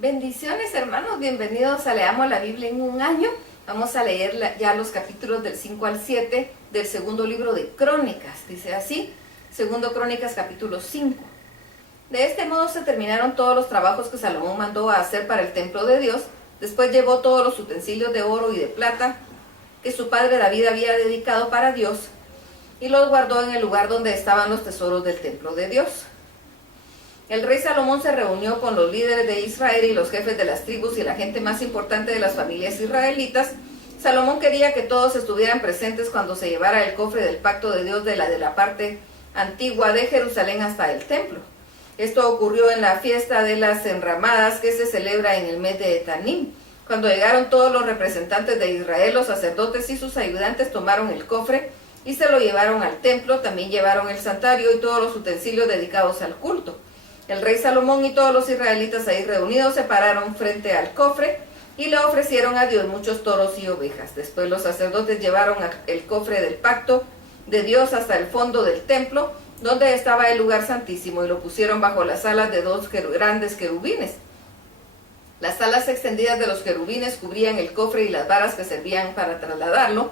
Bendiciones, hermanos, bienvenidos a Leamos la Biblia en un año. Vamos a leer ya los capítulos del 5 al 7 del segundo libro de Crónicas. Dice así, segundo Crónicas capítulo 5. De este modo se terminaron todos los trabajos que Salomón mandó a hacer para el templo de Dios. Después llevó todos los utensilios de oro y de plata que su padre David había dedicado para Dios y los guardó en el lugar donde estaban los tesoros del templo de Dios. El rey Salomón se reunió con los líderes de Israel y los jefes de las tribus y la gente más importante de las familias israelitas. Salomón quería que todos estuvieran presentes cuando se llevara el cofre del pacto de Dios de la parte antigua de Jerusalén hasta el templo. Esto ocurrió en la fiesta de las enramadas que se celebra en el mes de Etanim. Cuando llegaron todos los representantes de Israel, los sacerdotes y sus ayudantes tomaron el cofre y se lo llevaron al templo. También llevaron el santuario y todos los utensilios dedicados al culto. El rey Salomón y todos los israelitas ahí reunidos se pararon frente al cofre y le ofrecieron a Dios muchos toros y ovejas. Después los sacerdotes llevaron el cofre del pacto de Dios hasta el fondo del templo, donde estaba el lugar santísimo, y lo pusieron bajo las alas de dos grandes querubines. Las alas extendidas de los querubines cubrían el cofre y las varas que servían para trasladarlo.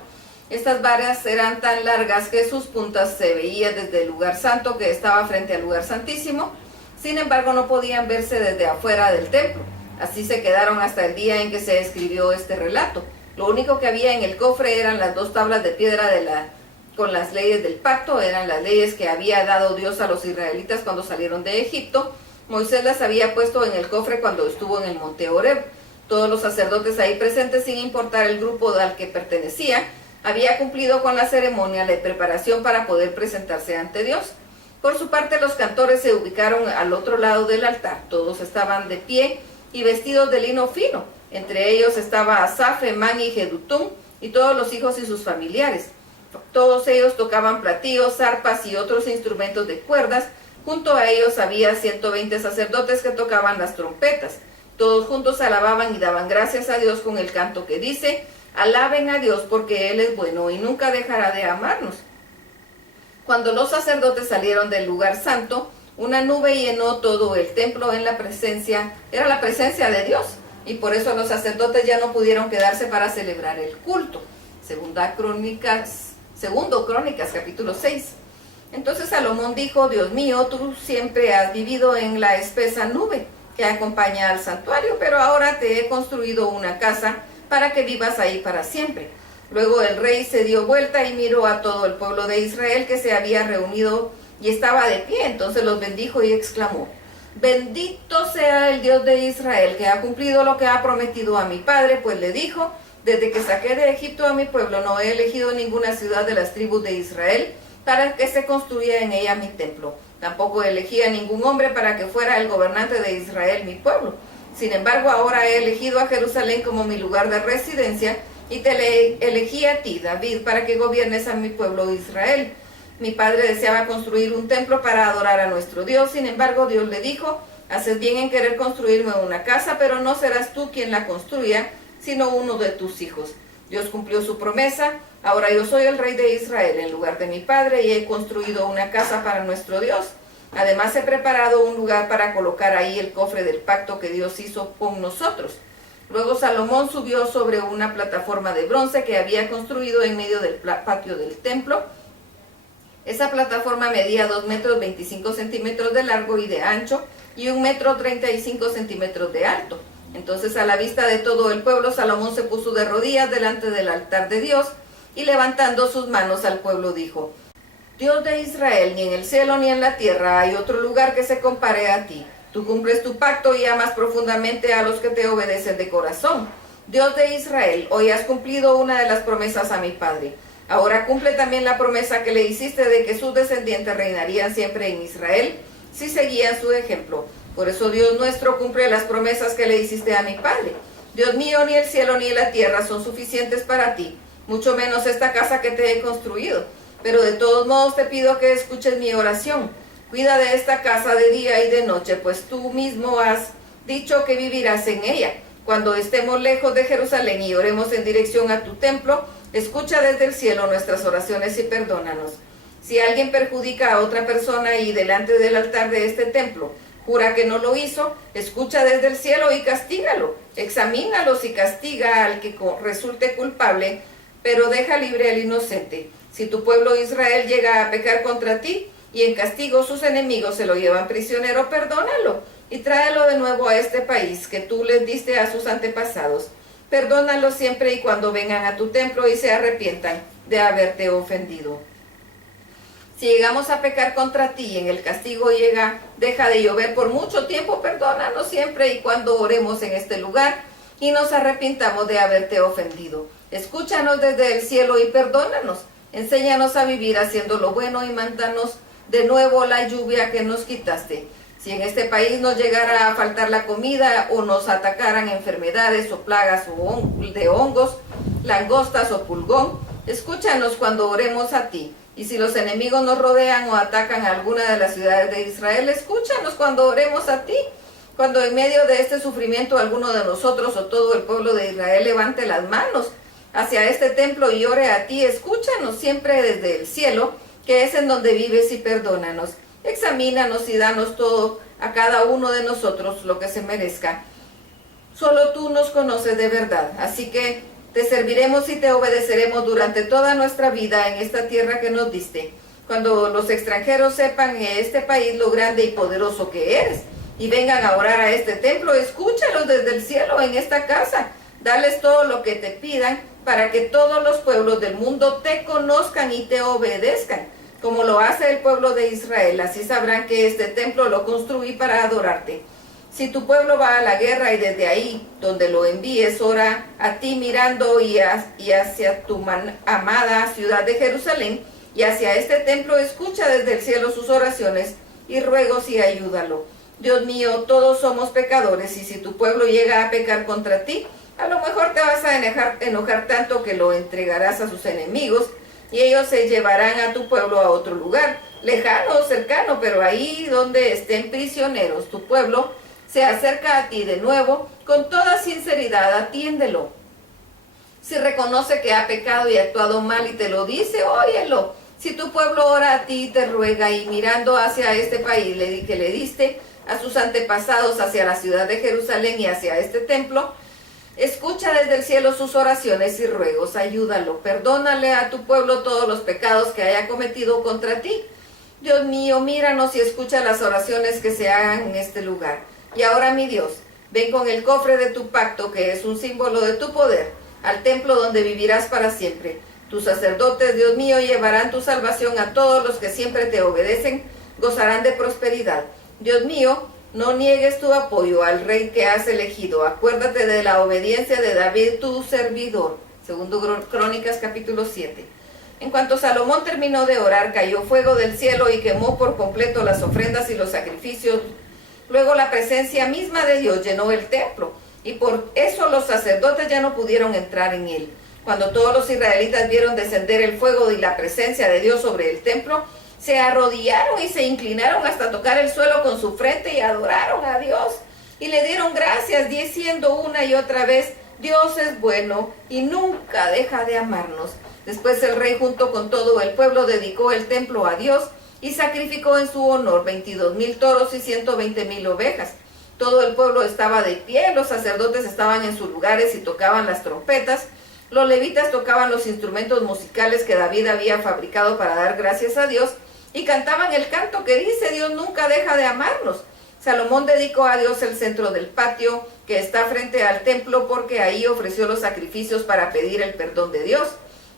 Estas varas eran tan largas que sus puntas se veían desde el lugar santo que estaba frente al lugar santísimo. Sin embargo, no podían verse desde afuera del templo. Así se quedaron hasta el día en que se escribió este relato. Lo único que había en el cofre eran las dos tablas de piedra con las leyes del pacto. Eran las leyes que había dado Dios a los israelitas cuando salieron de Egipto. Moisés las había puesto en el cofre cuando estuvo en el monte Horeb. Todos los sacerdotes ahí presentes, sin importar el grupo al que pertenecía, había cumplido con la ceremonia de preparación para poder presentarse ante Dios. Por su parte, los cantores se ubicaron al otro lado del altar. Todos estaban de pie y vestidos de lino fino. Entre ellos estaba Asaf, Emán y Jedutún, y todos los hijos y sus familiares. Todos ellos tocaban platillos, arpas y otros instrumentos de cuerdas. Junto a ellos había 120 sacerdotes que tocaban las trompetas. Todos juntos alababan y daban gracias a Dios con el canto que dice: alaben a Dios porque Él es bueno y nunca dejará de amarnos. Cuando los sacerdotes salieron del lugar santo, una nube llenó todo el templo era la presencia de Dios, y por eso los sacerdotes ya no pudieron quedarse para celebrar el culto. Segundo Crónicas capítulo 6. Entonces Salomón dijo: Dios mío, tú siempre has vivido en la espesa nube que acompaña al santuario, pero ahora te he construido una casa para que vivas ahí para siempre. Luego el rey se dio vuelta y miró a todo el pueblo de Israel que se había reunido y estaba de pie. Entonces los bendijo y exclamó: bendito sea el Dios de Israel, que ha cumplido lo que ha prometido a mi padre, pues le dijo: desde que saqué de Egipto a mi pueblo, no he elegido ninguna ciudad de las tribus de Israel para que se construya en ella mi templo. Tampoco elegí a ningún hombre para que fuera el gobernante de Israel, mi pueblo. Sin embargo, ahora he elegido a Jerusalén como mi lugar de residencia, y te elegí a ti, David, para que gobiernes a mi pueblo Israel. Mi padre deseaba construir un templo para adorar a nuestro Dios. Sin embargo, Dios le dijo: haces bien en querer construirme una casa, pero no serás tú quien la construya, sino uno de tus hijos. Dios cumplió su promesa. Ahora yo soy el rey de Israel en lugar de mi padre, y he construido una casa para nuestro Dios. Además, he preparado un lugar para colocar ahí el cofre del pacto que Dios hizo con nosotros. Luego Salomón subió sobre una plataforma de bronce que había construido en medio del patio del templo. Esa plataforma medía 2 metros 25 centímetros de largo y de ancho, y 1 metro 35 centímetros de alto. Entonces, a la vista de todo el pueblo, Salomón se puso de rodillas delante del altar de Dios, y levantando sus manos al pueblo dijo: Dios de Israel, ni en el cielo ni en la tierra hay otro lugar que se compare a ti. Tú cumples tu pacto y amas profundamente a los que te obedecen de corazón. Dios de Israel, hoy has cumplido una de las promesas a mi padre. Ahora cumple también la promesa que le hiciste de que sus descendientes reinarían siempre en Israel, si seguían su ejemplo. Por eso, Dios nuestro, cumple las promesas que le hiciste a mi padre. Dios mío, ni el cielo ni la tierra son suficientes para ti, mucho menos esta casa que te he construido. Pero de todos modos te pido que escuches mi oración. Cuida de esta casa de día y de noche, pues tú mismo has dicho que vivirás en ella. Cuando estemos lejos de Jerusalén y oremos en dirección a tu templo, escucha desde el cielo nuestras oraciones y perdónanos. Si alguien perjudica a otra persona y delante del altar de este templo Jura que no lo hizo, escucha desde el cielo y castígalo. Examínalos y castiga al que resulte culpable, pero deja libre al inocente. Si tu pueblo Israel llega a pecar contra ti, y en castigo sus enemigos se lo llevan prisionero, perdónalo y tráelo de nuevo a este país que tú les diste a sus antepasados. Perdónalo siempre y cuando vengan a tu templo y se arrepientan de haberte ofendido. Si llegamos a pecar contra ti y en el castigo deja de llover por mucho tiempo, perdónanos siempre y cuando oremos en este lugar y nos arrepintamos de haberte ofendido. Escúchanos desde el cielo y perdónanos. Enséñanos a vivir haciendo lo bueno y mándanos de nuevo la lluvia que nos quitaste. Si en este país nos llegara a faltar la comida o nos atacaran enfermedades o plagas de hongos, langostas o pulgón, escúchanos cuando oremos a ti. Y si los enemigos nos rodean o atacan a alguna de las ciudades de Israel, escúchanos cuando oremos a ti. Cuando en medio de este sufrimiento alguno de nosotros o todo el pueblo de Israel levante las manos hacia este templo y ore a ti, escúchanos siempre desde el cielo, que es en donde vives, y perdónanos. Examínanos y danos todo a cada uno de nosotros lo que se merezca. Solo tú nos conoces de verdad, así que te serviremos y te obedeceremos durante toda nuestra vida en esta tierra que nos diste. Cuando los extranjeros sepan en este país lo grande y poderoso que eres, y vengan a orar a este templo, escúchalos desde el cielo en esta casa. Dales todo lo que te pidan para que todos los pueblos del mundo te conozcan y te obedezcan, como lo hace el pueblo de Israel. Así sabrán que este templo lo construí para adorarte. Si tu pueblo va a la guerra y desde ahí, donde lo envíes, ora a ti mirando y hacia tu amada ciudad de Jerusalén y hacia este templo, escucha desde el cielo sus oraciones y ruegos y ayúdalo. Dios mío, todos somos pecadores, y si tu pueblo llega a pecar contra ti, a lo mejor te vas a enojar tanto que lo entregarás a sus enemigos, y ellos se llevarán a tu pueblo a otro lugar, lejano o cercano, pero ahí donde estén prisioneros. Tu pueblo se acerca a ti de nuevo, con toda sinceridad, atiéndelo. Si reconoce que ha pecado y actuado mal y te lo dice, óyelo. Si tu pueblo ora a ti y te ruega, y mirando hacia este país que le diste a sus antepasados, hacia la ciudad de Jerusalén y hacia este templo, escucha desde el cielo sus oraciones y ruegos, ayúdalo, perdónale a tu pueblo todos los pecados que haya cometido contra ti. Dios mío, míranos y escucha las oraciones que se hagan en este lugar. Y ahora, mi Dios, ven con el cofre de tu pacto, que es un símbolo de tu poder, al templo donde vivirás para siempre. Tus sacerdotes, Dios mío, llevarán tu salvación a todos los que siempre te obedecen, gozarán de prosperidad. Dios mío, no niegues tu apoyo al rey que has elegido. Acuérdate de la obediencia de David, tu servidor. Segundo Crónicas, capítulo 7. En cuanto Salomón terminó de orar, cayó fuego del cielo y quemó por completo las ofrendas y los sacrificios. Luego la presencia misma de Dios llenó el templo, y por eso los sacerdotes ya no pudieron entrar en él. Cuando todos los israelitas vieron descender el fuego y la presencia de Dios sobre el templo, se arrodillaron y se inclinaron hasta tocar el suelo con su frente y adoraron a Dios. Y le dieron gracias, diciendo una y otra vez, Dios es bueno y nunca deja de amarnos. Después el rey junto con todo el pueblo dedicó el templo a Dios y sacrificó en su honor 22,000 toros y 120,000 ovejas. Todo el pueblo estaba de pie, los sacerdotes estaban en sus lugares y tocaban las trompetas. Los levitas tocaban los instrumentos musicales que David había fabricado para dar gracias a Dios, y cantaban el canto que dice, Dios nunca deja de amarnos. Salomón dedicó a Dios el centro del patio que está frente al templo, porque ahí ofreció los sacrificios para pedir el perdón de Dios.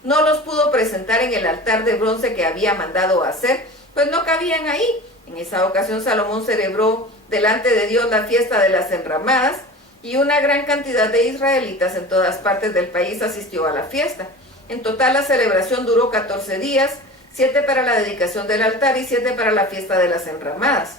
No los pudo presentar en el altar de bronce que había mandado hacer, pues no cabían ahí. En esa ocasión Salomón celebró delante de Dios la fiesta de las enramadas, y una gran cantidad de israelitas en todas partes del país asistió a la fiesta. En total la celebración duró 14 días, 7 para la dedicación del altar y 7 para la fiesta de las enramadas.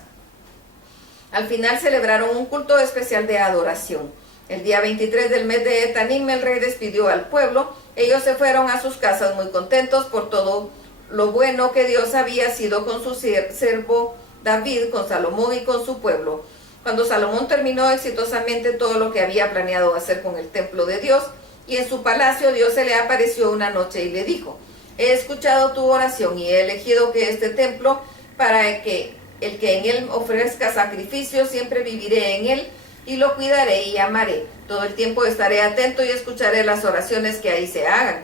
Al final celebraron un culto especial de adoración. El día 23 del mes de Etanim el rey despidió al pueblo. Ellos se fueron a sus casas muy contentos por todo lo bueno que Dios había sido con su siervo David, con Salomón y con su pueblo. Cuando Salomón terminó exitosamente todo lo que había planeado hacer con el templo de Dios, y en su palacio, Dios se le apareció una noche y le dijo, he escuchado tu oración y he elegido que este templo para que el que en él ofrezca sacrificio, siempre viviré en él y lo cuidaré y amaré. Todo el tiempo estaré atento y escucharé las oraciones que ahí se hagan.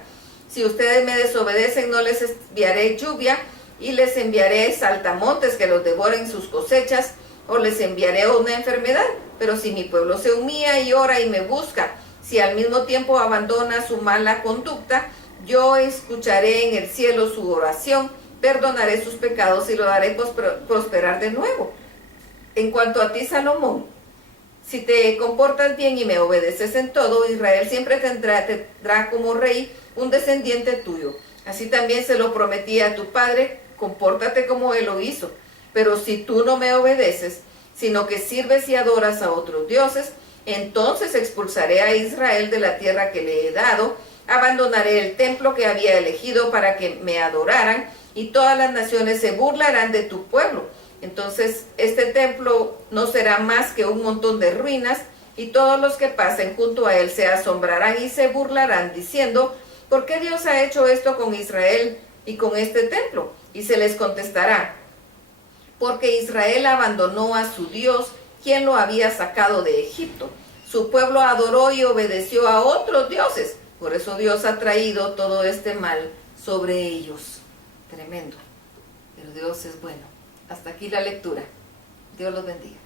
Si ustedes me desobedecen, no les enviaré lluvia y les enviaré saltamontes que los devoren sus cosechas, o les enviaré una enfermedad. Pero si mi pueblo se humilla y ora y me busca, si al mismo tiempo abandona su mala conducta, yo escucharé en el cielo su oración, perdonaré sus pecados y lo haré prosperar de nuevo. En cuanto a ti, Salomón, si te comportas bien y me obedeces en todo, Israel siempre tendrá como rey un descendiente tuyo. Así también se lo prometí a tu padre, compórtate como él lo hizo. Pero si tú no me obedeces, sino que sirves y adoras a otros dioses, entonces expulsaré a Israel de la tierra que le he dado, abandonaré el templo que había elegido para que me adoraran, y todas las naciones se burlarán de tu pueblo. Entonces este templo no será más que un montón de ruinas, y todos los que pasen junto a él se asombrarán y se burlarán, diciendo, ¿por qué Dios ha hecho esto con Israel y con este templo? Y se les contestará, porque Israel abandonó a su Dios, quien lo había sacado de Egipto. Su pueblo adoró y obedeció a otros dioses. Por eso Dios ha traído todo este mal sobre ellos. Tremendo. Pero Dios es bueno. Hasta aquí la lectura. Dios los bendiga.